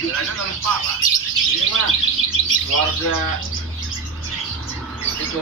Bilangnya nggak lupa pak. Ini mah keluarga itu